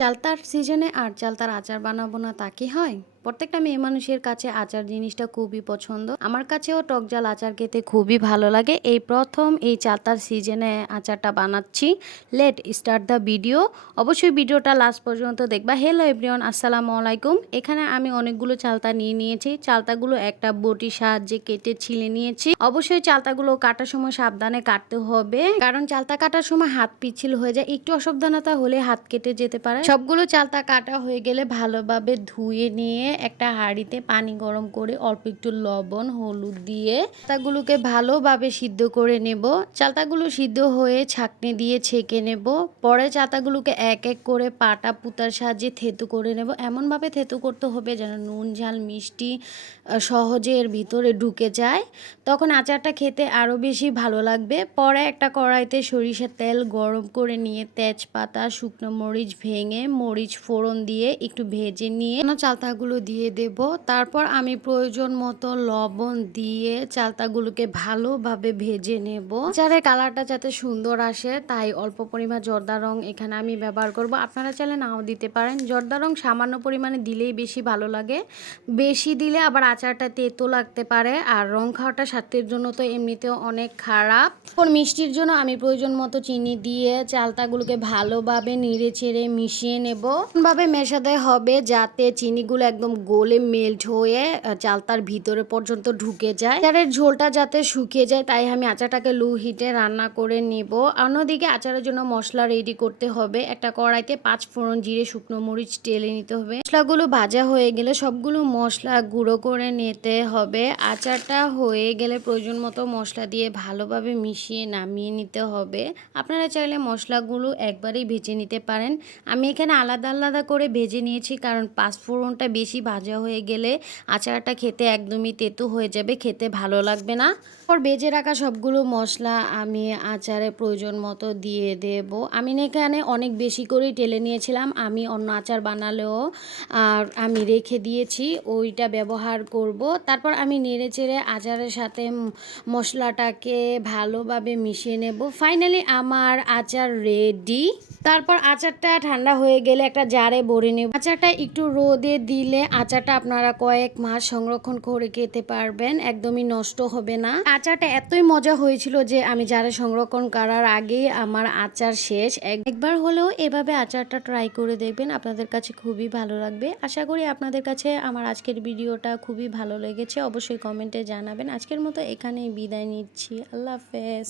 চালতার সিজনে আর চালতার আচার বানাবো না তা কি হয়? প্রত্যেকটা মেয়ে মানুষের কাছে আচার জিনিসটা খুবই পছন্দ। আমার কাছেও টক জাল আচার খেতে খুবই ভালো লাগে। এই প্রথম এই চালতার সিজনে আচারটা বানাচ্ছি। লেট স্টার্ট দ্য ভিডিও অবশ্যই ভিডিওটা লাস্ট পর্যন্ত দেখবা। হ্যালো এভরিওয়ান আসসালামু আলাইকুম। এখানে আমি অনেকগুলো চালতা নিয়ে নিয়েছি। চালতাগুলো একটা বটির সাহায্যে কেটে ছিলে নিয়েছি। অবশ্যই চালতাগুলো কাটার সময় সাবধানে কাটতে হবে। কারণ চালতা কাটার সময় হাত পিছিল হয়ে যায়। একটু অসাবধানতা হলে হাত কেটে যেতে পারে। সবগুলো চালতা কাটা হয়ে গেলে ভালোভাবে ধুয়ে নিয়ে একটা হাঁড়িতে পানি গরম করে অল্প একটু লবণ, হলুদ দিয়ে চালতাগুলোকে ভালোভাবে সিদ্ধ করে নেব। চালতাগুলো সিদ্ধ হয়ে ছাঁকনি দিয়ে ছেঁকে নেব। পরে চাতাগুলোকে এক এক করে পাটা পুতার সাহায্যে থেতু করে নেব। এমনভাবে থেতু করতে হবে যেন নুন, ঝাল, মিষ্টি সহজে এর ভিতরে ঢুকে যায়। তখন আচারটা খেতে আরও বেশি ভালো লাগবে। পরে একটা কড়াইতে সরিষার তেল গরম করে নিয়ে তেজপাতা, শুকনো মরিচ ভেঙে মরিচ ফোড়ন দিয়ে একটু ভেজে নিয়ে চালতাগুলো দিয়ে দেব। তারপর আমি প্রয়োজন মতো লবণ দিয়ে চালতাগুলোকে ভালোভাবে ভেজে নেব। আচারের কালারটা যাতে সুন্দর আসে, তাই অল্প পরিমাণ জর্দা রং এখানে আমি ব্যবহার করব। আপনারা চাইলে নাও দিতে পারেন। জর্দা রং সামান্য পরিমাণে দিলেই বেশি ভালো লাগে। বেশি দিলে আবার আচারটা তেতো লাগতে পারে। আর রং খাওয়াটা স্বাস্থ্যের জন্য তো এমনিতেও অনেক খারাপ। ওর মিষ্টির জন্য আমি প্রয়োজন মতো চিনি দিয়ে চালতাগুলোকে ভালোভাবে নেড়ে চেড়ে মিশিয়ে নেব। ভাবে মেশাতে হবে যাতে চিনিগুলো একদম গোলে মেল্ট হয়ে চালতার ভিতরে পর্যন্ত ঢুকে যায়। আচারের ঝোলটা যাতে শুকিয়ে যায়, তাই আমি আচারটাকে লু হিটে রান্না করে নেব। অন্যদিকে আচারের জন্য মশলা রেডি করতে হবে। একটা কড়াইতে পাঁচ ফোড়ন জিরে, শুকনো মরিচ টেলে নিতে হবে। মশলাগুলো ভাজা হয়ে গেলে সবগুলো মশলা গুঁড়ো করে নিতে হবে। আচারটা হয়ে গেলে প্রয়োজন মতো মশলা দিয়ে ভালোভাবে মিশিয়ে নামিয়ে নিতে হবে। আপনারা চাইলে মশলাগুলো একবারেই ভেজে নিতে পারেন। আমি এখানে আলাদা আলাদা করে ভেজে নিয়েছি, কারণ পাঁচফোড়নটা বেশি ভাজা হয়ে গেলে আচারটা খেতে একদমই তেতো হয়ে যাবে, খেতে ভালো লাগবে না। পর ভেজে রাখা সবগুলো মশলা আমি আচারে প্রয়োজন মতো দিয়ে দেব। আমি এখানে অনেক বেশি করেই টেলে নিয়েছিলাম, আমি অন্য আচার বানালেও আর আমি রেখে দিয়েছি, ওইটা ব্যবহার করব। তারপর আমি নেড়ে চেড়ে আচারের সাথে মশলাটাকে ভালোভাবে মিশিয়ে নেব। ফাইনালি আমার আচার রেডি তারপর আচারটা ঠান্ডা হয়ে গেলে একটা জারে ভরে নেব। আচারটা একটু রোদে দিলে আচারটা আপনারা কয়েক মাস সংরক্ষণ করে খেতে পারবেন, একদমই নষ্ট হবে না। আচারটা এতই মজা হয়েছিল যে আমি যারা সংরক্ষণ করার আগেই আমার আচার শেষ, এক- একবার হলেও এভাবে আচারটা ট্রাই করে দেখবেন, আপনাদের কাছে খুবই ভালো লাগবে। আশা করি আপনাদের কাছে আমার আজকের ভিডিওটা খুবই ভালো লেগেছে, অবশ্যই কমেন্টে জানাবেন। আজকের মতো এখানেই বিদায় নিচ্ছি। আল্লাহ হাফেজ।